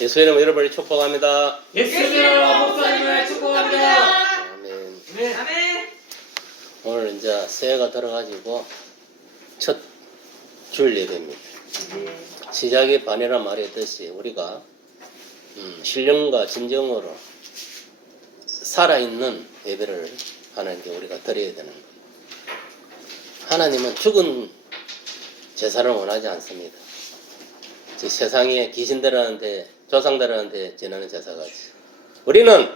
예수의 이름 여러분을 축복합니다. 예수님 목사님을 축복합니다. 아멘. 네. 아멘. 오늘 이제 새해가 들어가지고 첫 주일 예배입니다. 시작이 반이란 말이 있듯이 우리가 신령과 진정으로 살아있는 예배를 하나님께 우리가 드려야 되는 거예요. 하나님은 죽은 제사를 원하지 않습니다. 세상에 귀신들한테 조상들한테 지내는 제사같이 우리는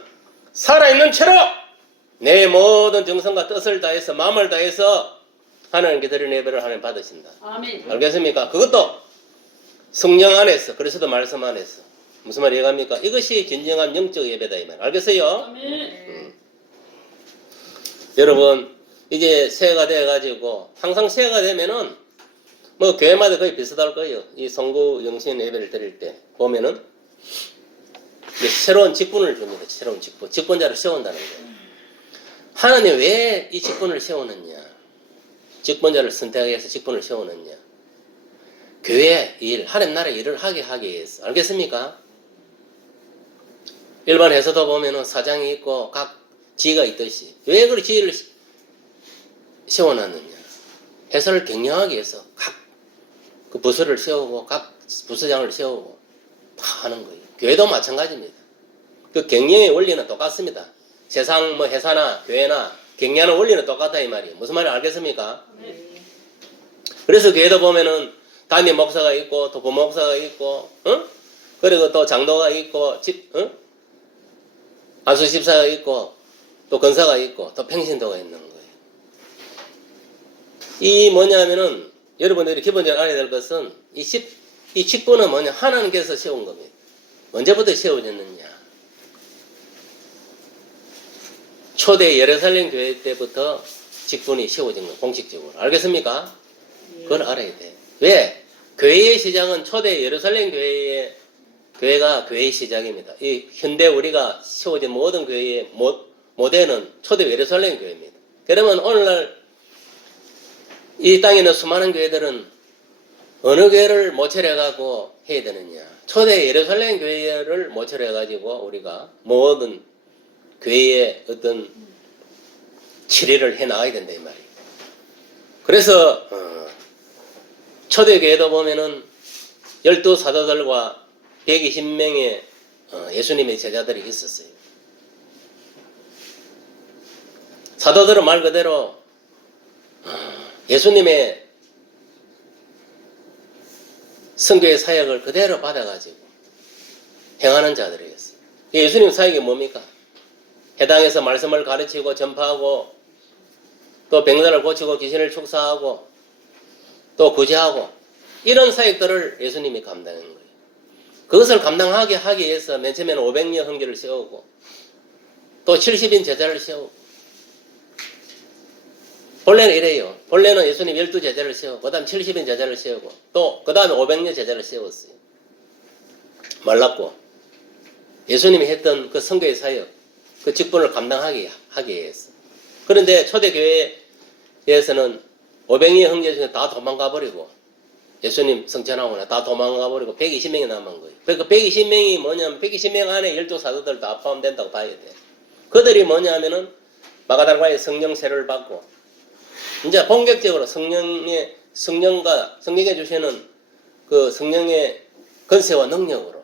살아있는 채로 내 모든 정성과 뜻을 다해서 마음을 다해서 하나님께 드리는 예배를 하나님 받으신다. 아멘. 알겠습니까? 그것도 성령 안에서 그리스도 말씀 안에서 무슨 말이 이해갑니까? 이것이 진정한 영적 예배다 이 말. 알겠어요? 아멘. 여러분 이제 새해가 돼가지고 항상 새해가 되면은 뭐 교회마다 거의 비슷할 거예요. 이 성구 영신 예배를 드릴 때 보면은 이제 새로운 직분을 줍니다. 새로운 직분. 직분자를 세운다는 거예요. 하나님 왜 이 직분을 세우느냐? 직분자를 선택하기 위해서 직분을 세우느냐? 교회 일, 하나님 나라의 일을 하게 하기 위해서. 알겠습니까? 일반 회사도 보면은 사장이 있고 각 지가 있듯이 왜 그 지를 세워놨느냐? 회사를 경영하기 위해서 각 그 부서를 세우고 각 부서장을 세우고 다 하는 거예요. 교회도 마찬가지입니다. 그 경영의 원리는 똑같습니다. 세상 뭐 회사나 교회나 경영하는 원리는 똑같다 이 말이에요. 무슨 말인지 알겠습니까? 그래서 교회도 보면은 담임 목사가 있고 또 부목사가 있고 그리고 또 장로가 있고 안수집사가 있고 또 권사가 있고 또 평신도가 있는 거예요. 이 뭐냐면은 여러분들이 기본적으로 알아야 될 것은 이 직분은 뭐냐? 하나님께서 세운 겁니다. 언제부터 세워졌느냐? 초대 예루살렘 교회 때부터 직분이 세워진 거예요. 공식적으로. 알겠습니까? 그걸 알아야 돼. 왜? 교회의 시작은 초대 예루살렘 교회가 교회의 시작입니다. 이 현대 우리가 세워진 모든 교회의 모델은 초대 예루살렘 교회입니다. 그러면 오늘날 이 땅에 있는 수많은 교회들은 어느 교회를 모처리 해가고 해야 되느냐? 초대 예루살렘 교회를 모처리 해가지고 우리가 모든 교회의 어떤 치리를 해 나가야 된다 이 말이에요. 그래서 초대 교회도 보면은 12사도들과 120명의 예수님의 제자들이 있었어요. 사도들은 말 그대로 예수님의 선교의 사역을 그대로 받아가지고 행하는 자들이었어요. 예수님 사역이 뭡니까? 해당에서 말씀을 가르치고 전파하고 또 병자를 고치고 귀신을 축사하고 또 구제하고 이런 사역들을 예수님이 감당한 거예요. 그것을 감당하게 하기 위해서 맨 처음에는 500여 형제를 세우고 또 70인 제자를 세우고 본래는 이래요. 본래는 예수님 12제자를 세우고 그 다음 70인 제자를 세우고 또 그 다음에 500여 제자를 세웠어요. 말랐고 예수님이 했던 그 선교의 사역 그 직분을 감당하기 위해서. 그런데 초대교회에서는 500여 형제 중에 다 도망가버리고 예수님 성천하고 다 도망가버리고 120명이 남은 거예요. 그러니까 120명이 뭐냐면 120명 안에 12사도들 다 포함된다고 봐야 돼. 그들이 뭐냐면은 마가다라의 성령 세례를 받고 이제 본격적으로 성령과 성령에 주시는 그 성령의 권세와 능력으로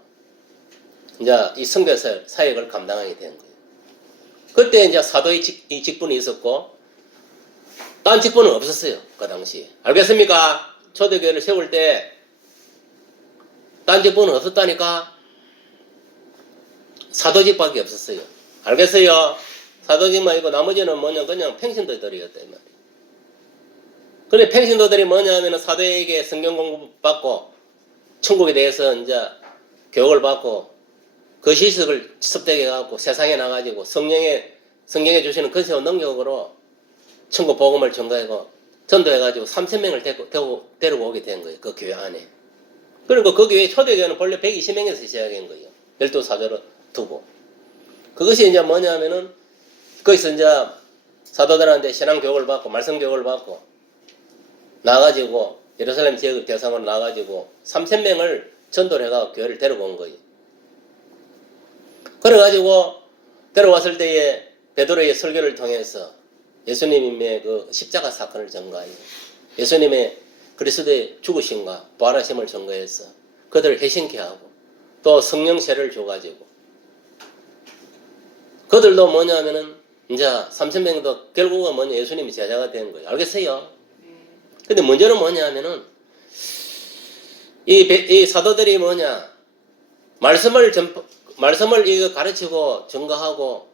이제 이 선교 사역을 감당하게 된 거예요. 그때 이제 사도의 직분이 있었고 딴 직분은 없었어요. 그 당시. 알겠습니까? 초대교회를 세울 때 딴 직분은 없었다니까. 사도직밖에 없었어요. 알겠어요? 사도직만 있고 나머지는 뭐냐 그냥 평신도들이었다 이 말이에요. 근데 평신도들이 뭐냐면은 사도에게 성경 공부 받고 천국에 대해서 이제 교육을 받고 그 지식을 습득해 갖고 세상에 나가지고 성경에 주시는 권세와 능력으로 천국 복음을 전도해 가지고 3,000명을 데리고 오게 된 거예요. 그 교회 안에. 그리고 그 교회 초대교회는 본래 120명에서 시작한 거예요. 12사도를 두고. 그것이 이제 뭐냐면은 거기서 이제 사도들한테 신앙 교육을 받고 말씀 교육을 받고 나가지고 예루살렘 지역을 대상으로 나가지고 3,000명을 전도를 해가 교회를 데리고 온 거예요. 그래가지고 데려왔을 때에 베드로의 설교를 통해서 예수님의 그 십자가 사건을 전가해요. 예수님의 그리스도의 죽으심과 부활하심을 전가해서 그들을 회심케 하고 또 성령 세례를 줘가지고 그들도 뭐냐면은 이제 3,000명도 결국은 뭐냐 예수님이 제자가 된 거예요. 알겠어요? 근데 문제는 뭐냐면은 이 사도들이 뭐냐 말씀을 이거 가르치고 전가하고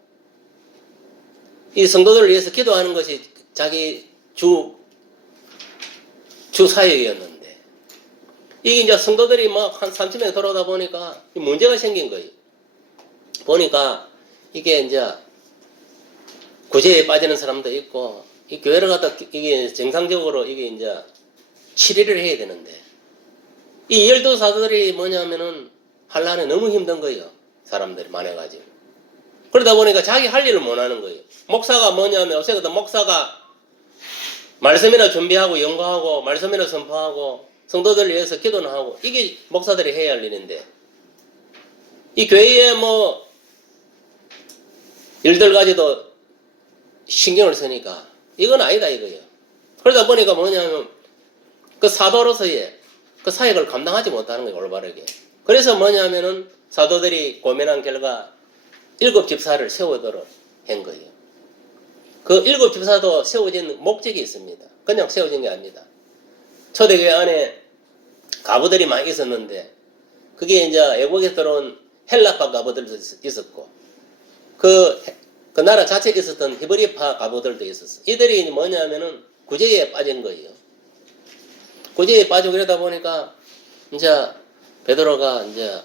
이 성도들을 위해서 기도하는 것이 자기 주 사역이었는데 이게 이제 성도들이 막 한 3,000명 돌아오다 보니까 문제가 생긴 거예요. 보니까 이게 이제 구제에 빠지는 사람도 있고 이 교회를 갖다 이게 정상적으로 이게 이제 치리를 해야 되는데 이 12사도들이 뭐냐면은 한란에 너무 힘든 거예요. 사람들이 많아가지고. 그러다 보니까 자기 할 일을 못 하는 거예요. 목사가 뭐냐면 어쨌든 목사가 말씀이나 준비하고 연구하고 말씀이나 선포하고 성도들을 위해서 기도는 하고 이게 목사들이 해야 할 일인데 이 교회에 뭐 일들 가지도 신경을 쓰니까 이건 아니다 이거예요. 그러다 보니까 뭐냐면 그 사도로서의 그 사역을 감당하지 못하는 거예요. 올바르게. 그래서 뭐냐면은 사도들이 고민한 결과 7 집사를 세우도록 한 거예요. 그 7 집사도 세워진 목적이 있습니다. 그냥 세워진 게 아닙니다. 초대교회 안에 가부들이 많이 있었는데 그게 이제 애국에 들어온 헬라파 가부들도 있었고 그 나라 자체에 있었던 히브리파 가부들도 있었어요. 이들이 뭐냐면은 구제에 빠진 거예요. 구제에 빠지고 그러다 보니까 이제 베드로가 이제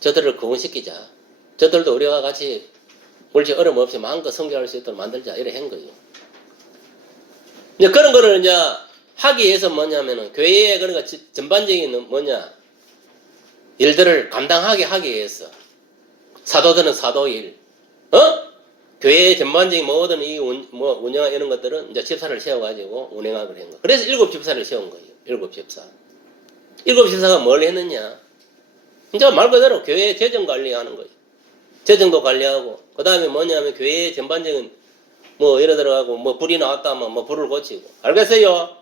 저들을 구원시키자. 저들도 우리와 같이 물질 어려움 없이 마음껏 성교할 수 있도록 만들자. 이래 한 거예요. 이제 그런 거를 이제 하기 위해서 뭐냐면은 교회의 그러니까 전반적인 뭐냐 일들을 감당하게 하기 위해서 사도들은 사도일, 교회의 전반적인 모든 이 운영 이런 것들은 이제 집사를 세워가지고 운행하기로 한 거. 그래서 7 집사를 세운 거예요. 7 집사. 7 집사가 뭘 했느냐? 이제 말 그대로 교회 재정 관리하는 거예요. 재정도 관리하고, 그 다음에 뭐냐면 교회 전반적인 뭐 예를 들어가고 뭐 불이 나왔다면 뭐 불을 고치고. 알겠어요?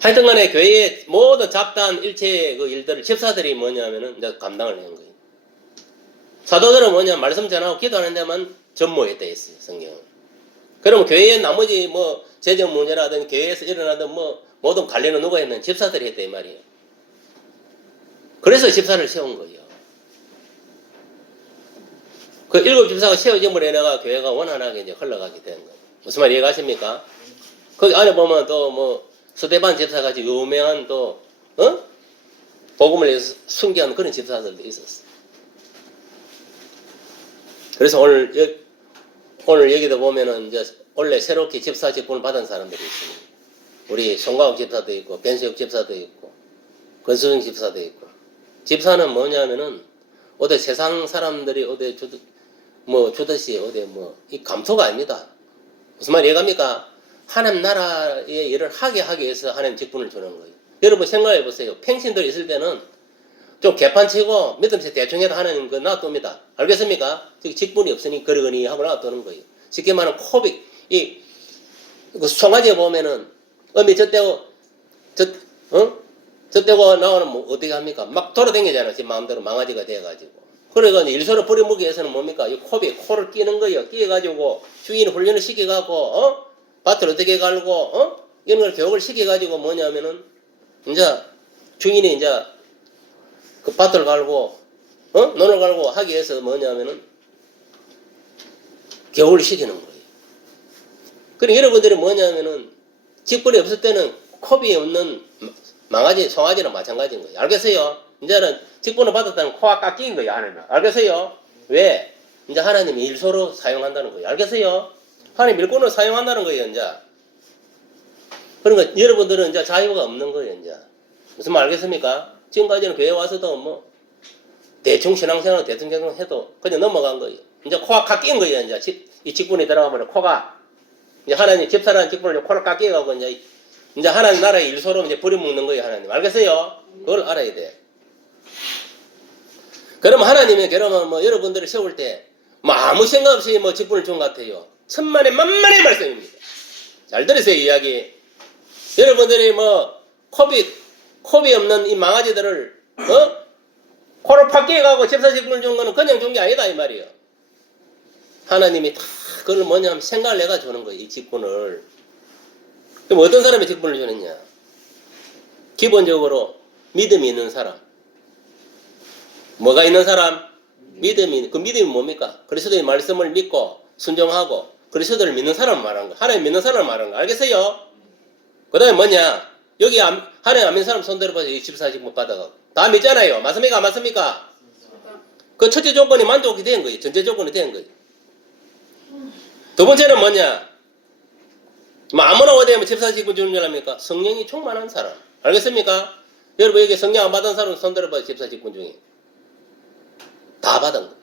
하여튼 간에 교회의 모든 잡다한 일체의 그 일들을 집사들이 뭐냐면은 이제 감당을 한 거예요. 사도들은 뭐냐, 말씀 전하고 기도하는 데만 전무했다 했어요, 성경은. 그러면 교회의 나머지 뭐 재정 문제라든 교회에서 일어나던 뭐 모든 관리는 누가 했는 집사들이 했다 이 말이에요. 그래서 집사를 세운 거예요. 그 7 집사가 세워짐으로 인해가 교회가 원활하게 이제 흘러가게 된 거예요. 무슨 말 이해가십니까? 거기 안에 보면 또 뭐 스데반 집사같이 유명한 또 복음을 순교한 그런 집사들도 있었어요. 그래서 오늘 여기도 보면은 이제 원래 새롭게 집사 직분을 받은 사람들이 있습니다. 우리 송광욱 집사도 있고 변수혁 집사도 있고 권수정 집사도 있고. 집사는 뭐냐면은 어디 세상 사람들이 어디 주듯이 어디 이 감토가 아닙니다. 무슨 말 이해갑니까? 하나님 나라의 일을 하게 하기 위해서 하나님 직분을 주는 거예요. 여러분 생각해 보세요. 평신들 있을 때는 좀 개판치고 믿음새 대충 해도 하나님 그 놔둡니다. 알겠습니까? 직분이 없으니 그러거니 하고 놔두는 거예요. 쉽게 말하면 코빅 그 송아지에 보면은 어미 젖대고 나오는 뭐 어떻게 합니까? 막 돌아다니잖아요. 제 마음대로 망아지가 돼가지고. 그래가 일소를 뿌려먹기 위해서는 뭡니까? 이 코를 끼는 거예요. 끼어가지고 주인이 훈련을 시켜가지고 밭을 어떻게 갈고 이런 걸 교육을 시켜가지고 뭐냐면은 이제 주인이 이제 그 밭을 갈고 논을 갈고 하기 위해서 뭐냐면은 교육을 시키는 거예요. 그러니까 여러분들이 뭐냐면은 직분이 없을 때는 컵이 없는 망아지, 송아지는 마찬가지인 거예요. 알겠어요? 이제는 직분을 받았다는 코가 깎인 거예요, 하나님은. 알겠어요? 왜? 이제 하나님이 일소로 사용한다는 거예요. 알겠어요? 하나님 일꾼을 사용한다는 거예요, 이제. 그러니까 여러분들은 이제 자유가 없는 거예요, 이제. 무슨 말 알겠습니까? 지금까지는 교회 와서도 뭐, 대충 신앙생활 대충 해도 그냥 넘어간 거예요. 이제 코가 깎인 거예요, 이제. 이 직분이 들어가면 코가. 이제 하나님 집사라는 직분을 코를 깎여가고 이제 하나님 나라의 일소로 이제 버려먹는 거예요, 하나님. 알겠어요? 그걸 알아야 돼. 그럼 하나님이 그러면 뭐 여러분들을 세울 때 뭐 아무 생각 없이 뭐 직분을 준 것 같아요. 천만의 만만의 말씀입니다. 잘 들으세요, 이야기. 여러분들이 뭐 컵이 없는 이 망아지들을 코를 팍 깨가고 집사 직분을 준 거는 그냥 준 게 아니다 이 말이에요. 하나님이 다 그걸 뭐냐면 생각을 내가 주는 거예요. 이 직분을. 그럼 어떤 사람이 직분을 주느냐? 기본적으로 믿음이 있는 사람. 뭐가 있는 사람? 믿음이. 그 믿음이 뭡니까? 그리스도의 말씀을 믿고 순종하고 그리스도를 믿는 사람을 말하는 거. 하나님 믿는 사람을 말하는 거. 알겠어요? 그 다음에 뭐냐? 여기 하나님 안 믿는 사람 손 들어봐서 이 집사 직분 받아가고. 다 믿잖아요. 맞습니까? 안 맞습니까? 그 첫째 조건이 만족이 된 거예요. 전제 조건이 된 거예요. 두 번째는 뭐냐? 뭐 아무나 어디에 집사 직분 주는 줄 압니까? 성령이 충만한 사람. 알겠습니까? 여러분 여기 성령 안 받은 사람 손 들어봐요. 집사 직분 중에. 다 받은 거.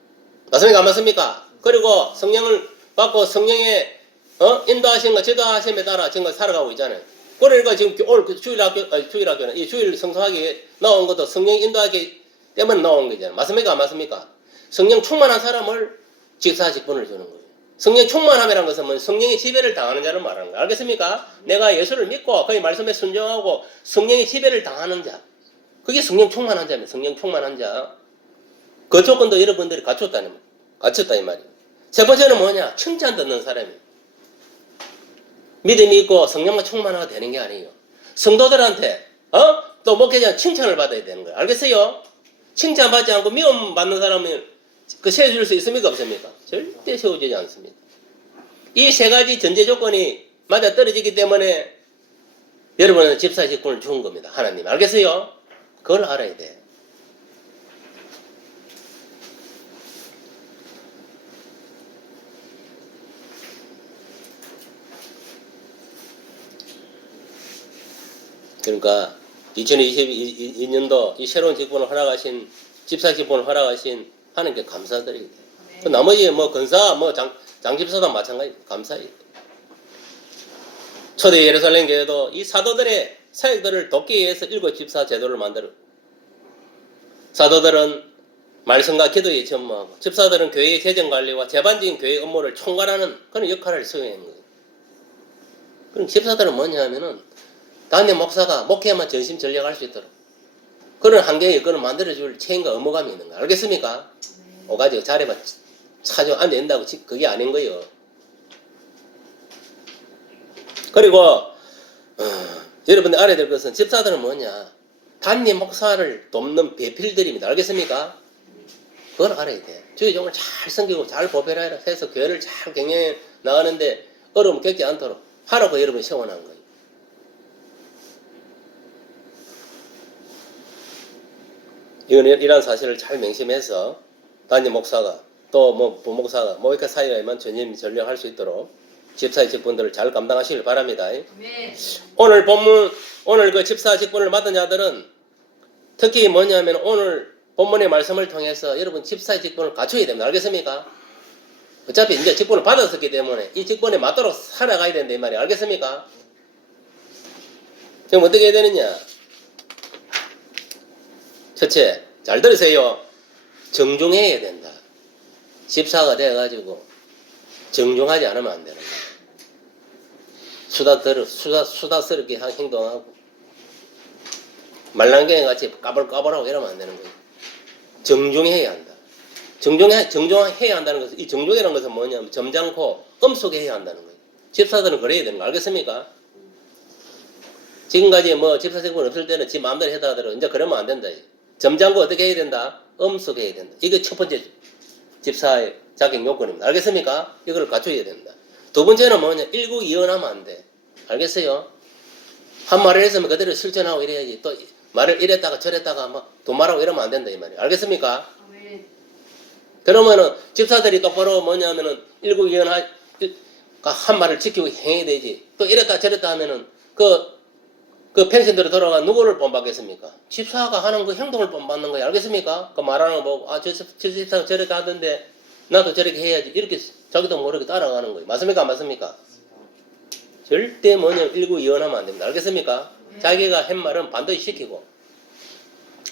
맞습니까? 안 맞습니까? 그리고 성령을 받고 성령의 인도하신 거, 지도하심에 따라 지금 살아가고 있잖아요. 그러니까 지금 오늘 주일학교는 이 주일 성성하기 나온 것도 성령 인도하기 때문에 나온 거잖아요. 맞습니까? 안 맞습니까? 성령 충만한 사람을 집사 직분을 주는 거예요. 성령 충만함이라는 것은 뭐 성령의 지배를 당하는 자를 말하는 거예요. 알겠습니까? 내가 예수를 믿고 그의 말씀에 순종하고 성령의 지배를 당하는 자. 그게 성령 충만한 자입니다. 성령 충만한 자. 그 조건도 여러분들이 갖췄다 이 말이에요. 세 번째는 뭐냐? 칭찬 듣는 사람이에요. 믿음이 있고 성령만 충만하게 되는 게 아니에요. 성도들한테 또 목회자 칭찬을 받아야 되는 거예요. 알겠어요? 칭찬받지 않고 미움 받는 사람은 그 세워줄 수 있습니까? 없습니까? 절대 세워지지 않습니다. 이 세 가지 전제 조건이 맞아 떨어지기 때문에 여러분은 집사 직분을 준 겁니다. 하나님. 알겠어요? 그걸 알아야 돼. 그러니까 2022년도 이 새로운 직분을 허락하신 집사 직분을 허락하신 하나님께 감사드리게 돼요. 그 나머지 뭐 건사 뭐 장집사도 마찬가지 감사해요. 초대 예루살렘 교회도 이 사도들의 사역들을 돕기 위해서 7집사 제도를 만들어. 사도들은 말씀과 기도에 전무하고 집사들은 교회의 재정관리와 재반적인 교회 업무를 총괄하는 그런 역할을 수행하는 거예요. 그럼 집사들은 뭐냐 하면은 담임 목사가 목회에만 전심 전력할 수 있도록 그런 환경에 그걸 만들어줄 책임과 의무감이 있는 거야. 알겠습니까? 오가지고 자리만 차져 앉아있다고 그게 아닌 거예요. 그리고 여러분들 알아야 될 것은 집사들은 뭐냐? 담임 목사를 돕는 배필들입니다. 알겠습니까? 그걸 알아야 돼. 주의종을 잘 섬기고 잘 보배해서 교회를 잘 경영해 나가는데 어려움 겪지 않도록 하라고 여러분이 세워놓은 거예요. 이런 사실을 잘 명심해서 담임 목사가 또 뭐 부목사가 모이카 사이에만 전임 전력할 수 있도록 집사의 직분들을 잘 감당하시길 바랍니다. 네. 오늘 본문 오늘 그 집사 직분을 맡은 자들은 특히 뭐냐면 오늘 본문의 말씀을 통해서 여러분 집사의 직분을 갖춰야 됩니다. 알겠습니까? 어차피 이제 직분을 받았었기 때문에 이 직분에 맞도록 살아가야 된다 이 말이에요. 알겠습니까? 지금 어떻게 해야 되느냐? 첫째, 잘 들으세요. 정중해야 된다. 집사가 돼가지고 정중하지 않으면 안 되는 거예요. 수다스럽게 행동하고 말랑갱이 같이 까불까불하고 이러면 안 되는 거예요. 정중해야 한다. 정중해야 한다는 것은 이 정중이라는 것은 뭐냐면 점잖고 엄숙해야 한다는 거예요. 집사들은 그래야 되는 거 알겠습니까? 지금까지 뭐 집사 직분 없을 때는 지 마음대로 했다 하더라도 이제 그러면 안 된다. 점잖고 어떻게 해야 된다? 엄숙해야 된다. 이게 첫 번째 집사의 자격 요건입니다. 알겠습니까? 이걸 갖춰야 된다. 두 번째는 뭐냐? 일구이연하면 안 돼. 알겠어요? 한 말을 했으면 그대로 실천하고 이래야지. 또 말을 이랬다가 저랬다가 막 돈 말하고 이러면 안 된다 이 말이에요. 알겠습니까? 그러면은 집사들이 똑바로 뭐냐면은 일구이연한 한 말을 지키고 행해야 되지. 또 이랬다 저랬다 하면은 그 펜션대로 돌아가 누구를 본받겠습니까? 집사가 하는 그 행동을 본받는 거예요. 알겠습니까? 그 말하는 거 보고 저 집사가 저렇게 하던데 나도 저렇게 해야지. 이렇게 자기도 모르게 따라가는 거예요. 맞습니까? 안 맞습니까? 절대 뭐냐면 일구이연하면 안 됩니다. 알겠습니까? 자기가 한 말은 반드시 시키고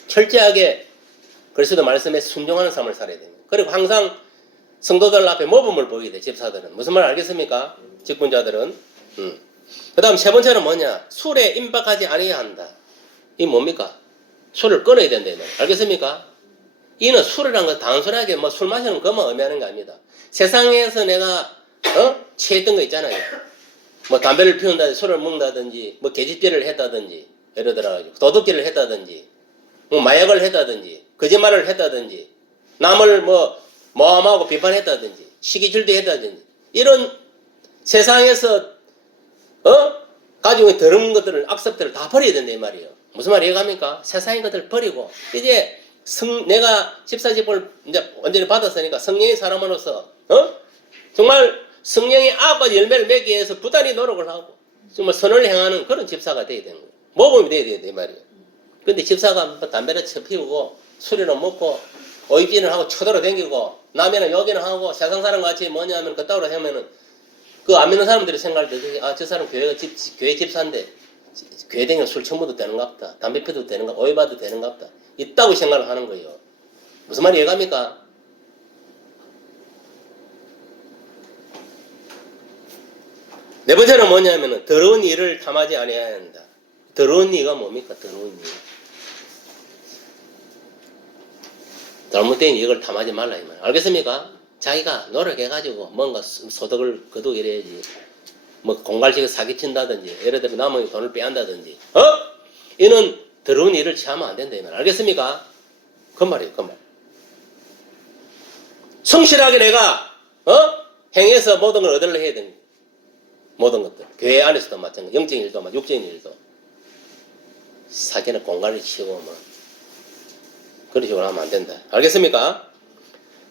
철저하게 그리스도 말씀에 순종하는 삶을 살아야 됩니다. 그리고 항상 성도들 앞에 모범을 보이게 돼, 집사들은. 무슨 말 알겠습니까? 직분자들은. 그 다음 세 번째는 뭐냐? 술에 임박하지 아니해야 한다. 이 뭡니까? 술을 끊어야 된다. 알겠습니까? 이는 술이란 건 단순하게 뭐 술 마시는 것만 의미하는 게 아닙니다. 세상에서 내가 취했던 거 있잖아요. 뭐 담배를 피운다든지 술을 먹는다든지 뭐 계집질을 했다든지 예를 들어 도둑질을 했다든지 뭐 마약을 했다든지 거짓말을 했다든지 남을 뭐 모함하고 비판했다든지 시기질도 했다든지 이런 세상에서 가지고 있는 더러운 것들을 악습들을 다 버려야 된다 이 말이에요. 무슨 말 이해갑니까? 세상의 것들을 버리고 이제 내가 집사직을 이제 완전히 받았으니까 성령의 사람으로서 정말 성령의 아빠 열매를 맺기 위해서 부단히 노력을 하고 정말 선을 행하는 그런 집사가 돼야 되는 거예요. 모범이 돼야 된다 이 말이에요. 근데 집사가 담배를 쳐피우고 술이나 먹고 오입진을 하고 쳐들어 댕기고 남에는 욕이나 하고 세상 사람 같이 뭐냐 하면 그따위로 하면은 그 안 믿는 사람들이 생각할 때 아 저 사람 교회 집사인데 교회 댕기면 술 처먹어도 되는갑다. 담배 피워도 되는갑다. 오해봐도 되는갑다. 있다고 생각을 하는 거예요. 무슨 말이 이해갑니까? 네 번째는 뭐냐면은 더러운 일을 탐하지 아니해야 한다. 더러운 일가 뭡니까? 더러운 일. 잘못된 이익을 탐하지 말라 이 말. 알겠습니까? 자기가 노력해가지고 뭔가 소득을 거두기래야지. 뭐 공갈식에 사기친다든지 예를 들어 남의 돈을 빼앗는다든지 이는 더러운 일을 취하면 안 된다 이 말. 알겠습니까? 그 말이에요. 그 말. 성실하게 내가 행해서 모든 걸 얻으려 해야 됩니다. 모든 것들. 교회 안에서도 마찬가지. 영적인 일도 육적인 일도. 사기는 공갈을 치고 뭐 그런 식으로 하면 안 된다. 알겠습니까?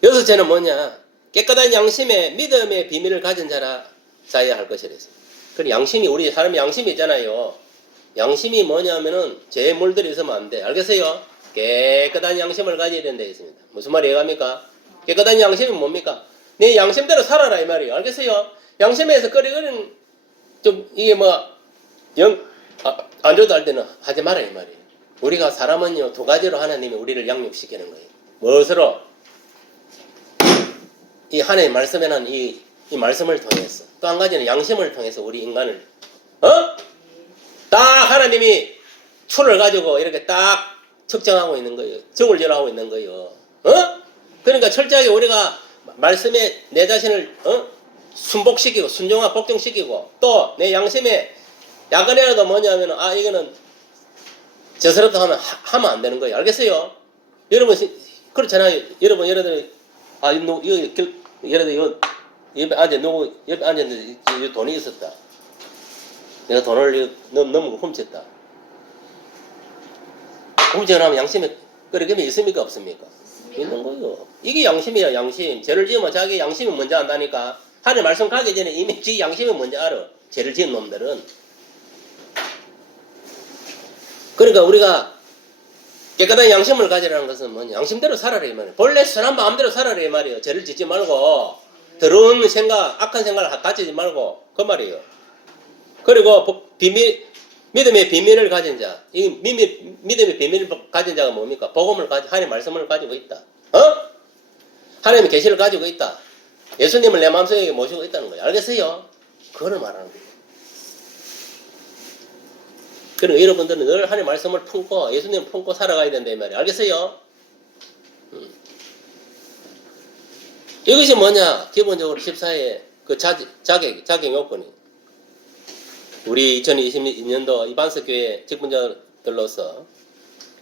여섯째는 뭐냐? 깨끗한 양심에 믿음의 비밀을 가진 자야 할 것이라 했어요. 그 양심이 우리 사람이 양심이 있잖아요. 양심이 뭐냐면은 죄에 물들이 있으면 안 돼. 알겠어요? 깨끗한 양심을 가져야 된다 했습니다. 무슨 말이 이해갑니까? 깨끗한 양심이 뭡니까? 내 양심대로 살아라 이 말이에요. 알겠어요? 양심에서 끓이는 좀 이게 뭐 안 좋다 할 때는 하지 마라 이 말이에요. 우리가 사람은요 두 가지로 하나님이 우리를 양육시키는 거예요. 무엇으로? 이 하나님의 말씀에는 이 말씀을 통해서 또 한 가지는 양심을 통해서 우리 인간을 딱 하나님이 추를 가지고 이렇게 딱 측정하고 있는 거예요. 정을 절하고 있는 거예요. 그러니까 철저하게 우리가 말씀에 내 자신을 순복시키고 순종하고 복종시키고 또 내 양심에 약간이라도 뭐냐면 이거는 저스럽다 하면 안 되는 거예요. 알겠어요? 여러분 그렇잖아요. 여러분 예를 들어 예를 들어 옆에 앉았는데 돈이 있었다. 내가 돈을 넘고 훔쳤다. 훔쳐나면 양심에 끓이김이 있습니까 없습니까? 있는 거예요. 이게 양심이야 양심. 죄를 지으면 자기 양심이 먼저 안다니까. 하나님 말씀 가기 전에 이미 지 양심이 먼저 알아. 죄를 지은 놈들은. 그러니까 우리가 깨끗한 양심을 가지라는 것은 뭐냐? 양심대로 살아라 이 말이에요. 본래 선한 마음대로 살아라 이 말이에요. 죄를 짓지 말고 더러운 생각, 악한 생각을 가지지 말고 그 말이에요. 그리고 믿음의 비밀을 가진 자, 이 믿음의 비밀을 가진 자가 뭡니까? 복음을 하나님의 말씀을 가지고 있다. 하나님의 계시를 가지고 있다. 예수님을 내 마음속에 모시고 있다는 거예요. 알겠어요? 그걸 말하는 거예요. 그리고 여러분들은 늘 하나님의 말씀을 품고 예수님을 품고 살아가야 된다 이 말이에요. 알겠어요? 이것이 뭐냐? 기본적으로 집사의 그 자격 요건이. 우리 2022년도 이반석 교회 직분자들로서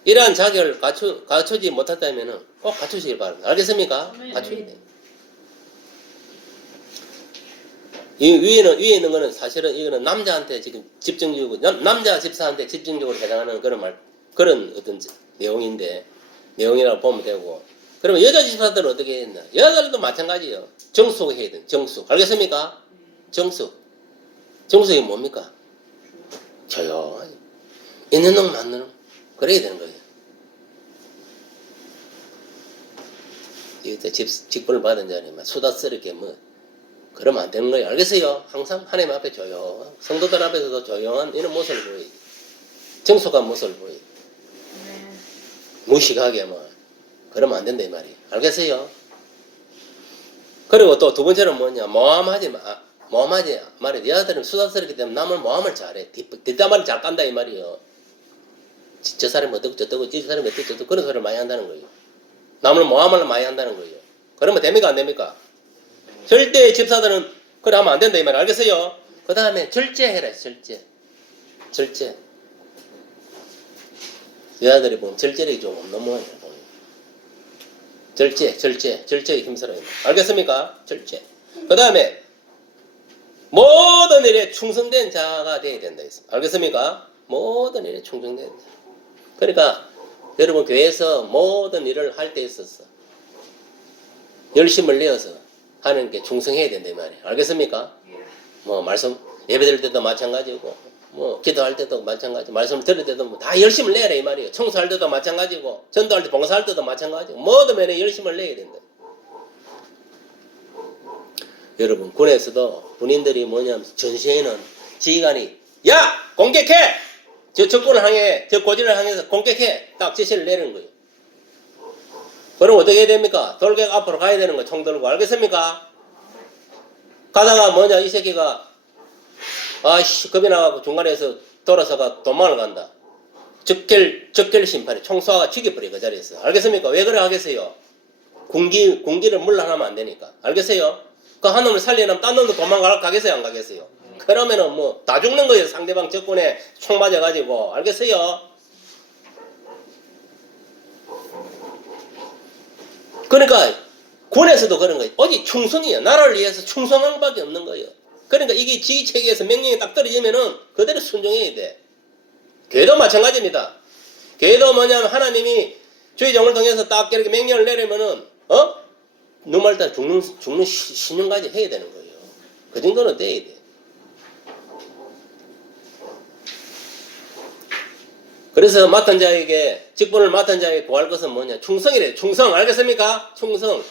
이러한 자격을 갖추지 못했다면 꼭 갖추시길 바랍니다. 알겠습니까? 갖추셔야 돼요. 이 위에 있는 거는 사실은 이거는 남자한테 지금 집중적으로 남자 집사한테 집중적으로 해당하는 그런 어떤 내용이라고 보면 되고. 그러면 여자 집사들은 어떻게 했나? 여자들도 마찬가지예요. 정숙해야 돼. 정숙. 알겠습니까? 정숙. 정숙이 뭡니까? 조용하게. 있는 놈 맞는 놈. 그래야 되는 거예요. 이것도 직분을 받은 자리만 수다스럽게 그러면 안 되는 거예요. 알겠어요? 항상 하나님 앞에 조용한, 성도들 앞에서도 조용한 이런 모습을 보여요. 정숙한 모습을 보여요. 무식하게 그러면 안 된다 이 말이에요. 알겠어요? 그리고 또 두 번째는 뭐냐? 모함하지 말이야. 여자들은 수다스럽기 때문에 남을 모함을 잘해. 뒷담화를 잘 깐다 이 말이에요. 저 사람이 어떻고 저떻고 저 사람이 어떻고 저떻고 그런 소리를 많이 한다는 거예요. 남을 모함을 많이 한다는 거예요. 그러면 됩니까 안 됩니까? 절대 집사들은 그래 하면 안 된다 이 말 알겠어요? 그 다음에 절제해라. 절제. 여자들이 보면 절제력이 좀 없는 모양이에요. 절제에 힘쓰라요. 알겠습니까? 절제. 그 다음에 모든 일에 충성된 자가 되어야 된다 했습니다. 알겠습니까? 모든 일에 충성된 자. 그러니까 여러분 교회에서 모든 일을 할 때 있어서 열심을 내어서 하는 게 충성해야 된다 이 말이에요. 알겠습니까? 뭐 말씀 예배 드릴 때도 마찬가지고 뭐 기도할 때도 마찬가지고 말씀을 들을 때도 뭐 다 열심을 내라 이 말이에요. 청소할 때도 마찬가지고 전도할 때 봉사할 때도 마찬가지고 모든 면에 열심을 내야 된다. 여러분 군에서도 군인들이 뭐냐면 전시회는 지휘관이 야 공격해! 저 적군을 향해 저 고지를 향해서 공격해! 딱 지시를 내리는 거예요. 그럼 어떻게 해야 됩니까? 돌격 앞으로 가야 되는 거 총 들고 알겠습니까? 가다가 뭐냐 이 새끼가 아이씨 겁이 나가고 중간에서 돌아서가 도망을 간다. 적결 심판이 총 쏘아가 죽여버려 그 자리에서. 알겠습니까? 왜 그래 하겠어요? 군기를 물러나면 안 되니까. 알겠어요? 그 한 놈을 살리려면 딴 놈도 도망가겠어요 안 가겠어요? 그러면은 뭐 다 죽는 거예요. 상대방 적군에 총 맞아가지고. 알겠어요? 그러니까 군에서도 그런 거예요. 오직 충성이에요. 나라를 위해서 충성한 밖에 없는 거예요. 그러니까 이게 지휘체계에서 명령이 딱 떨어지면은 그대로 순종해야 돼. 교회도 마찬가지입니다. 교회도 뭐냐면 하나님이 주의종을 통해서 딱 이렇게 명령을 내리면은 눈말 다 죽는 신용까지 해야 되는 거예요. 그 정도는 돼야 돼. 그래서 맡은 자에게 직분을 맡은 자에게 구할 것은 뭐냐? 충성이래. 충성 알겠습니까? 충성.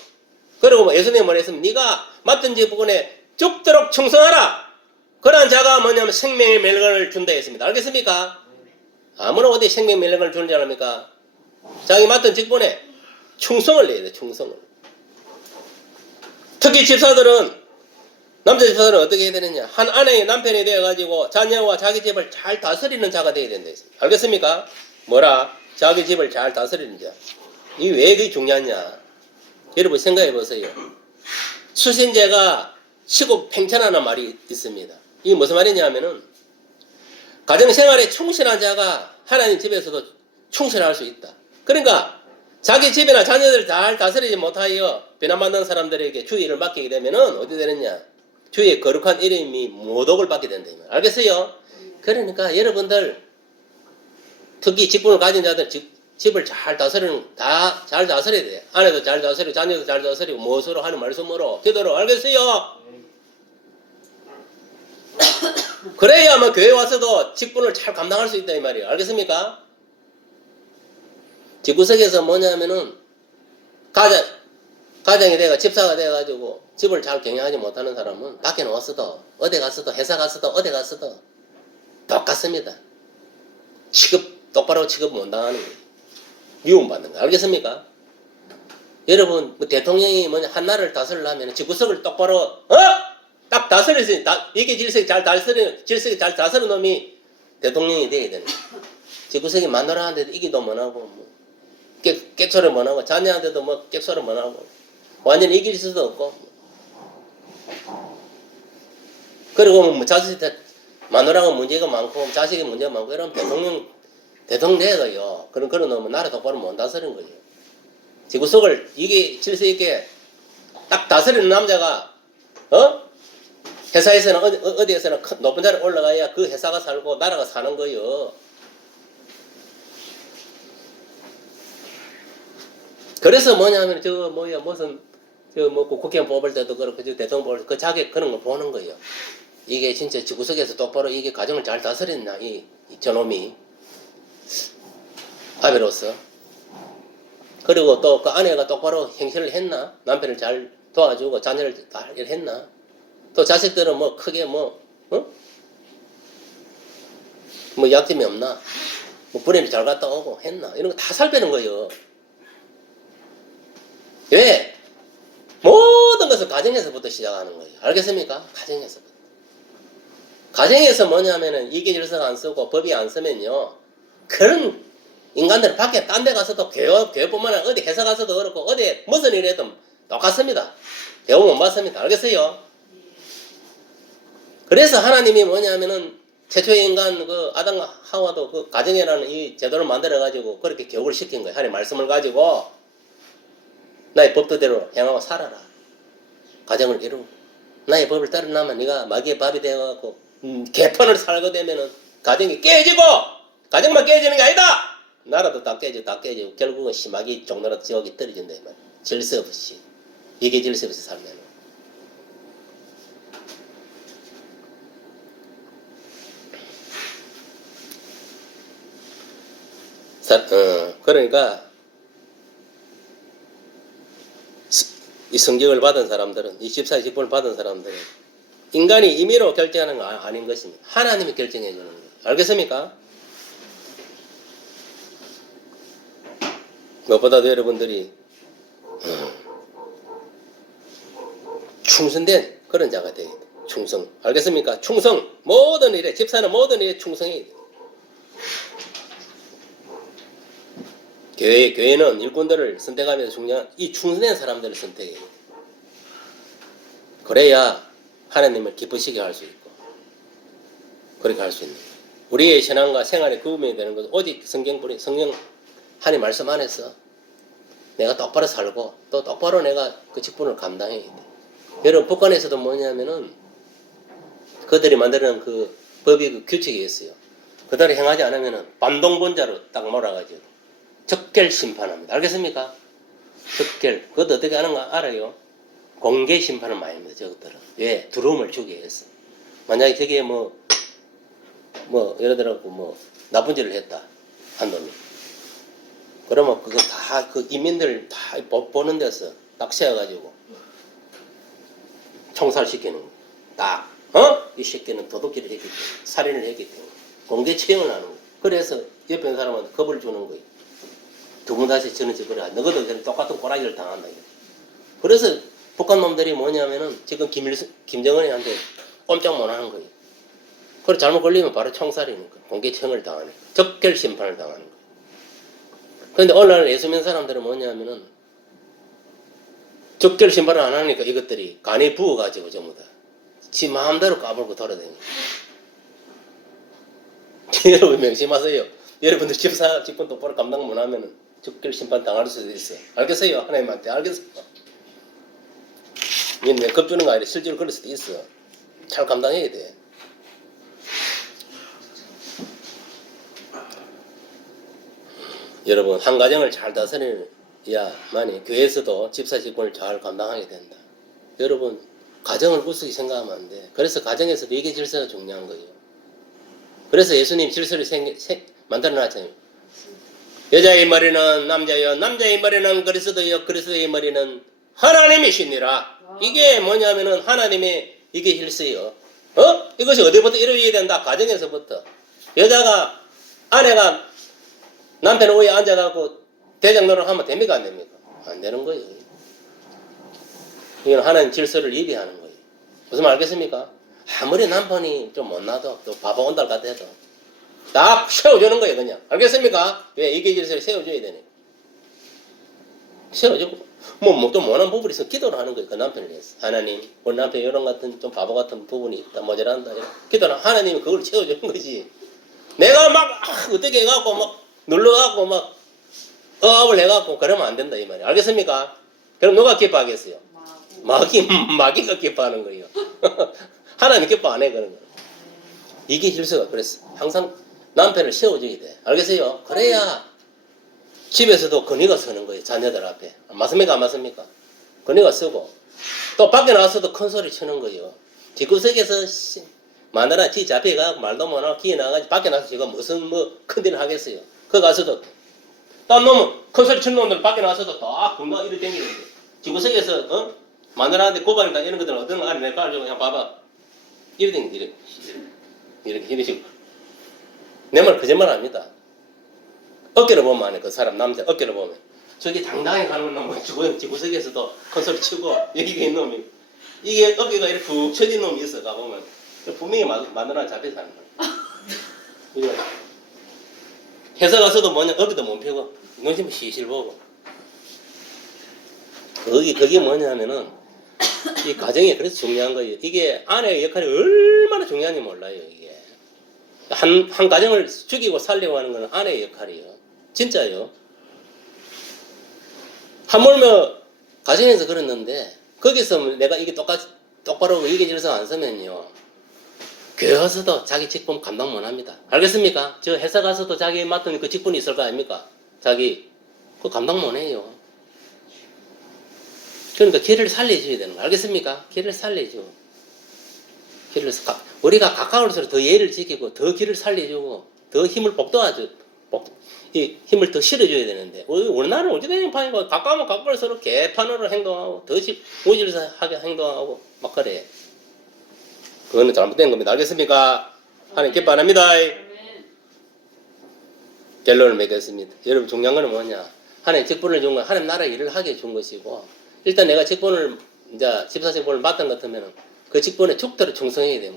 그리고 뭐 예수님이 뭐랬으면 네가 맡은 직분에 죽도록 충성하라. 그러한 자가 뭐냐면 생명의 멸관을 준다 했습니다. 알겠습니까? 아무나 어디 생명의 멸관을 주는 줄 압니까? 자기 맡은 직분에 충성을 내야 돼. 충성을. 특히 집사들은 남자 집사들은 어떻게 해야 되느냐? 한 아내의 남편이 되어가지고 자녀와 자기 집을 잘 다스리는 자가 되어야 된다 했습니다. 알겠습니까? 뭐라? 자기 집을 잘 다스리는 자. 이게 왜 그게 중요하냐? 여러분 생각해 보세요. 수신제가 치고 팽천하는 말이 있습니다. 이게 무슨 말이냐 하면은 가정생활에 충실한 자가 하나님 집에서도 충실할 수 있다. 그러니까 자기 집이나 자녀들 잘 다스리지 못하여 비난받는 사람들에게 주의를 맡기게 되면은 어디 되느냐? 주의 거룩한 이름이 모독을 받게 된다. 알겠어요? 그러니까 여러분들 특히 직분을 가진 자들 집을 잘 다스리는 잘 다스려야 돼. 아내도 잘 다스리고 자녀도 잘 다스리고 무엇으로 하는 말씀으로 기도로 알겠어요? 그래야 뭐 교회 와서도 직분을 잘 감당할 수 있다 이 말이에요. 알겠습니까? 집구석에서 뭐냐면은 가정이 돼가 집사가 돼가지고 집을 잘 경영하지 못하는 사람은 밖에 나왔어도 어디 갔어도 회사 갔어도 어디 갔어도 똑같습니다. 똑바로 취급 못 당하는 거예요. 미움받는 거 알겠습니까? 여러분 뭐 대통령이 뭐냐 한 나라를 다스리려면 집구석을 똑바로 딱 다스려서 이게 질서를 잘 다스리는 놈이 대통령이 돼야 되는 거예요. 집구석이 마누라한테도 이기도 못하고 뭐 객소를 못하고 자녀한테도 뭐 객소를 못하고 완전히 이길 수도 없고 그리고 뭐 마누라가 문제가 많고 자식이 문제가 많고 이러면 대통령 내가요 그런 놈은 나라 똑바로 못 다스리는 거죠. 집구석을 이게 질서 있게 딱 다스리는 남자가 회사에서는 어디에서는 높은 자리에 올라가야 그 회사가 살고 나라가 사는 거예요. 그래서 뭐냐면 국회의원 뽑을 때도 그렇고 대통령 뽑을 때 그 자격 그런 걸 보는 거예요. 이게 진짜 집구석에서 똑바로 이게 가정을 잘 다스렸나 저놈이 아비로서. 그리고 또 그 아내가 똑바로 행실을 했나? 남편을 잘 도와주고 자녀를 잘 했나? 또 자식들은 뭐 크게 뭐 약점이 없나? 뭐 부모님 잘 갔다 오고 했나? 이런 거 다 살피는 거예요. 왜? 모든 것은 가정에서부터 시작하는 거예요. 알겠습니까? 가정에서부터. 가정에서 뭐냐면은 이계 질서가 안 쓰고 법이 안 쓰면요. 그런 인간들은 밖에 딴 데 가서도 교회뿐만 아니라 어디 회사 가서도 그렇고 어디 무슨 일 해도 똑같습니다. 배움 못 받습니다. 알겠어요? 그래서 하나님이 뭐냐면은 최초의 인간 그 아담과 하와도 그 가정이라는 이 제도를 만들어 가지고 그렇게 교육을 시킨 거예요. 하나님 말씀을 가지고 나의 법도대로 행하고 살아라. 가정을 이루고 나의 법을 따르나면 네가 마귀의 밥이 되어갖고 개판을 살게 되면은 가정이 깨지고 가정만 깨지는 게 아니다. 나라도 다 깨지고 결국은 심하게 종나라 지옥이 떨어진다 이 말이야. 질서 없이 이게 질서 없이 살면 그러니까 이 성경을 받은 사람들은 이 집사 직분을 받은 사람들은 인간이 임의로 결정하는 거 아닌 것입니다. 하나님이 결정해 주는 거예요. 알겠습니까? 무엇보다도 여러분들이 충성된 그런 자가 되어야 돼요. 충성. 알겠습니까? 충성. 모든 일에 집사는 모든 일에 충성해야 돼요. 교회는 일꾼들을 선택하면서 중요한 이 충성된 사람들을 선택해야 돼요. 그래야 하나님을 기쁘시게 할 수 있고 그렇게 할 수 있는 거예요. 우리의 신앙과 생활의 구분이 되는 것은 오직 성경 하나님 말씀 안에서 내가 똑바로 살고 또 똑바로 내가 그 직분을 감당해야 돼. 여러분 북한에서도 뭐냐면은 그들이 만드는 그 법이 그 규칙이 있어요. 그대로 행하지 않으면은 반동본자로 딱 몰아가지고 적결 심판합니다. 알겠습니까? 적결. 그것도 어떻게 하는가 알아요? 공개 심판을 많이 합니다. 저것들은. 왜? 두려움을 주기 위해서. 만약에 저기에 예를 들어 나쁜 짓을 했다 한 놈이. 그러면 그거 다 그 인민들 다 보는 데서 딱 세워가지고 총살시키는 거예요. 딱 이 새끼는 도둑질을 했기 때문에 살인을 했기 때문에 공개 처형을 하는 거예요. 그래서 옆에 있는 사람한테 겁을 주는 거예요. 두 번 다시 저는 그래 너희도 저는 똑같은 꼬라지를 당한다. 그래서 북한 놈들이 뭐냐면은 지금 김정은이한테 꼼짝 못 하는 거예요. 그래 잘못 걸리면 바로 총살이니까 공개 처형을 당하는 거예요. 적결 심판을 당하는 거예요. 그런데 오늘날 예수 믿는 사람들은 뭐냐면은 적결 심판을 안 하니까 이것들이 간에 부어가지고 전부 다 지 마음대로 까불고 돌아다니는 거예요. 여러분 명심하세요. 여러분들 집사 직분 똑바로 감당 못하면은 적결 심판 당할 수도 있어요. 알겠어요? 하나님한테 알겠어요? 이게 겁주는 거 아니라 실제로 그럴 수도 있어. 잘 감당해야 돼. 여러분 한 가정을 잘 다스려야만이 교회에서도 집사 직분을 잘 감당하게 된다. 여러분 가정을 우습게 생각하면 안 돼. 그래서 가정에서도 이게 질서가 중요한 거예요. 그래서 예수님 질서를 만들어 놨잖아요. 여자의 머리는 남자여 남자의 머리는 그리스도여 그리스도의 머리는 하나님이시니라. 이게 뭐냐면은 하나님의 이게 질서예요. 이것이 어디부터 이루어져야 된다? 가정에서부터. 아내가 남편 위에 앉아갖고 대장 노릇하면 됩니까? 안 됩니까? 안 되는 거예요. 이건 하나님 질서를 위배하는 거예요. 무슨 말 알겠습니까? 아무리 남편이 좀 못나도 또 바보 온달 같아 해도 딱 세워주는 거예요. 그냥. 알겠습니까? 왜? 이게 질서를 세워줘야 되네. 세워주고 좀 못한 부분이 있으면 기도를 하는 거예요. 그 남편을 위해서. 하나님 우리 남편 이런 같은 좀 바보 같은 부분이 있다. 모자란다. 기도는 하나님이 그걸 채워주는 거지. 내가 막 어떻게 해갖고 막 눌러갖고 막 억압을 해갖고 그러면 안 된다 이 말이에요. 알겠습니까? 그럼 누가 기뻐하겠어요? 마귀가 기뻐하는 거예요. 하나님 기뻐 안 해 그런 거. 이게 질서가 그랬어. 항상 남편을 세워줘야 돼. 알겠어요? 그래야 집에서도 건의가 서는 거예요. 자녀들 앞에. 맞습니까? 안 맞습니까? 건의가 서고 또 밖에 나와서도 큰 소리 치는 거예요. 집구석에서 마누라 지 잡혀가 말도 못하고 기에 나가지 밖에 나서 지금 무슨 큰일 하겠어요. 그 가서도 딴 놈은 큰 소리 치는 놈들 밖에 나서도 다 금방 이리 댕기는데 집구석에서 마누라한테 고발이다 이런 것들은 어떤 아래 내 깔고 그냥 봐봐 이리 댕기 이렇게 식으로 내 말 거짓말 합니다. 어깨를 보면 안해 그 사람 남자 어깨를 보면 저기 당당히 가는 놈은 지구석에서도 큰 소리 치고 여기가 있는 놈이 이게 어깨가 이렇게 푹 처진 놈이 있어 가보면 분명히 마누라 잡혀 사는 거야. 회사 가서도 뭐냐 어깨도 못 펴고 눈좀 시실 보고 그게 뭐냐면은 이 가정이 그래서 중요한 거예요. 이게 아내의 역할이 얼마나 중요한지 몰라요. 이게 한 가정을 죽이고 살려고 하는 건 아내의 역할이에요. 진짜요. 하물며 가정에서 그랬는데 거기서 내가 이게 똑바로 위계질서 안 서면요 교회 가서도 자기 직분 감당 못합니다. 알겠습니까? 저 회사 가서도 자기 맡은 그 직분이 있을 거 아닙니까? 자기 그거 감당 못해요. 그러니까 길을 살려줘야 되는 거 알겠습니까? 길을 살려줘. 우리가 가까울수록 더 예를 지키고 더 길을 살려주고 더 힘을 이 힘을 더 실어줘야 되는데 우리나라는 어찌되는 판이고 가까우면 가까울수록 개판으로 행동하고 더 무질서하게 행동하고 막 그래. 그거는 잘못된 겁니다. 알겠습니까? 하나님 기뻐합니다. 결론을 맺겠습니다. 여러분 중요한 건 뭐냐? 하나님 직분을 준 건 하나님 나라 일을 하게 준 것이고 일단 내가 직분을 이제 집사 직분을 맡은 것 같으면 그 직분에 죽도록 충성해야 돼요.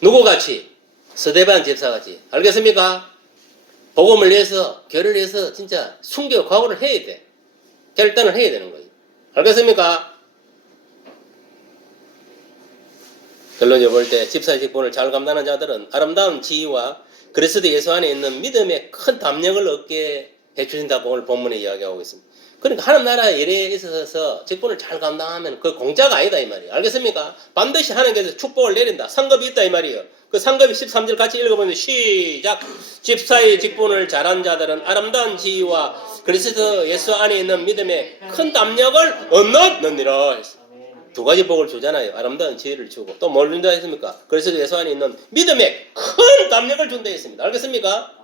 누구같이 서대반 집사같이 알겠습니까? 복음을 위해서 교회를 위해서 진짜 순교 각오를 해야 돼. 결단을 해야 되는 거예요. 알겠습니까? 결론을 볼 때 집사의 직분을 잘 감당하는 자들은 아름다운 지위와 그리스도 예수 안에 있는 믿음의 큰 담력을 얻게 해주신다고 오늘 본문에 이야기하고 있습니다. 그러니까 하나님 나라 일에 있어서 직분을 잘 감당하면 그 공짜가 아니다 이 말이에요. 알겠습니까? 반드시 하나님께서 축복을 내린다. 상급이 있다 이 말이에요. 그 상급이 13절 같이 읽어보면 시작. 집사의 직분을 잘한 자들은 아름다운 지위와 그리스도 예수 안에 있는 믿음의 큰 담력을 얻느니라. 두 가지 복을 주잖아요. 아름다운 지혜를 주고 또 뭘 준다 했습니까? 그리스도 예수 안에 있는 믿음의 큰 담력을 준다 했습니다. 알겠습니까?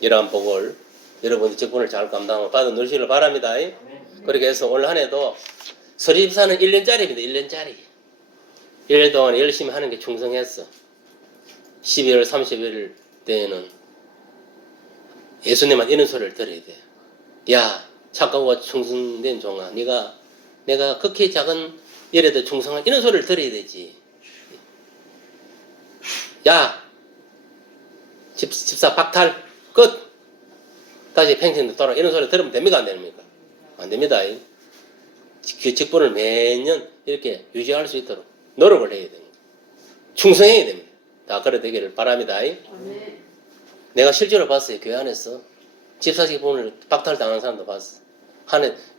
이러한 복을 여러분이 직분을 잘 감당하고 받아 누리시길 바랍니다. 그렇게 해서 올 한 해도 서리집사는 1년짜리입니다. 1년짜리. 1년 동안 열심히 하는 게 충성했어. 12월 30일 때에는 예수님한테 이런 소리를 들어야 돼. 야, 착하고 충성된 종아, 내가 극히 작은 일에도 충성한 이런 소리를 들어야 되지. 야, 집사 박탈 끝. 다시 평생도 돌아 이런 소리 들으면 됩니까 안 됩니까? 안 됩니다. 그 직분을 매년 이렇게 유지할 수 있도록 노력을 해야 됩니다. 충성해야 됩니다. 다 그래 되기를 바랍니다. 내가 실제로 봤어요. 교회 안에서 집사 직분을 박탈당한 사람도 봤어.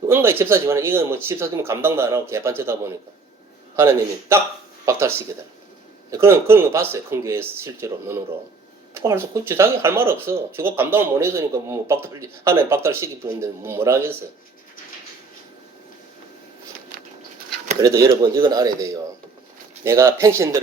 은가히 집사 직분은 이거 뭐 집사 직분 감당도 안 하고 개판 쳐다 보니까 하나님이 딱 박탈시키더라. 그런 거 봤어요. 큰 교회에서 실제로 눈으로. 그래서 그 자기 할 말 없어. 저거 감당을 못 해서니까 뭐 하나님 박탈시키는데 뭐라 하겠어. 그래도 여러분 이건 알아야 돼요. 내가 평신들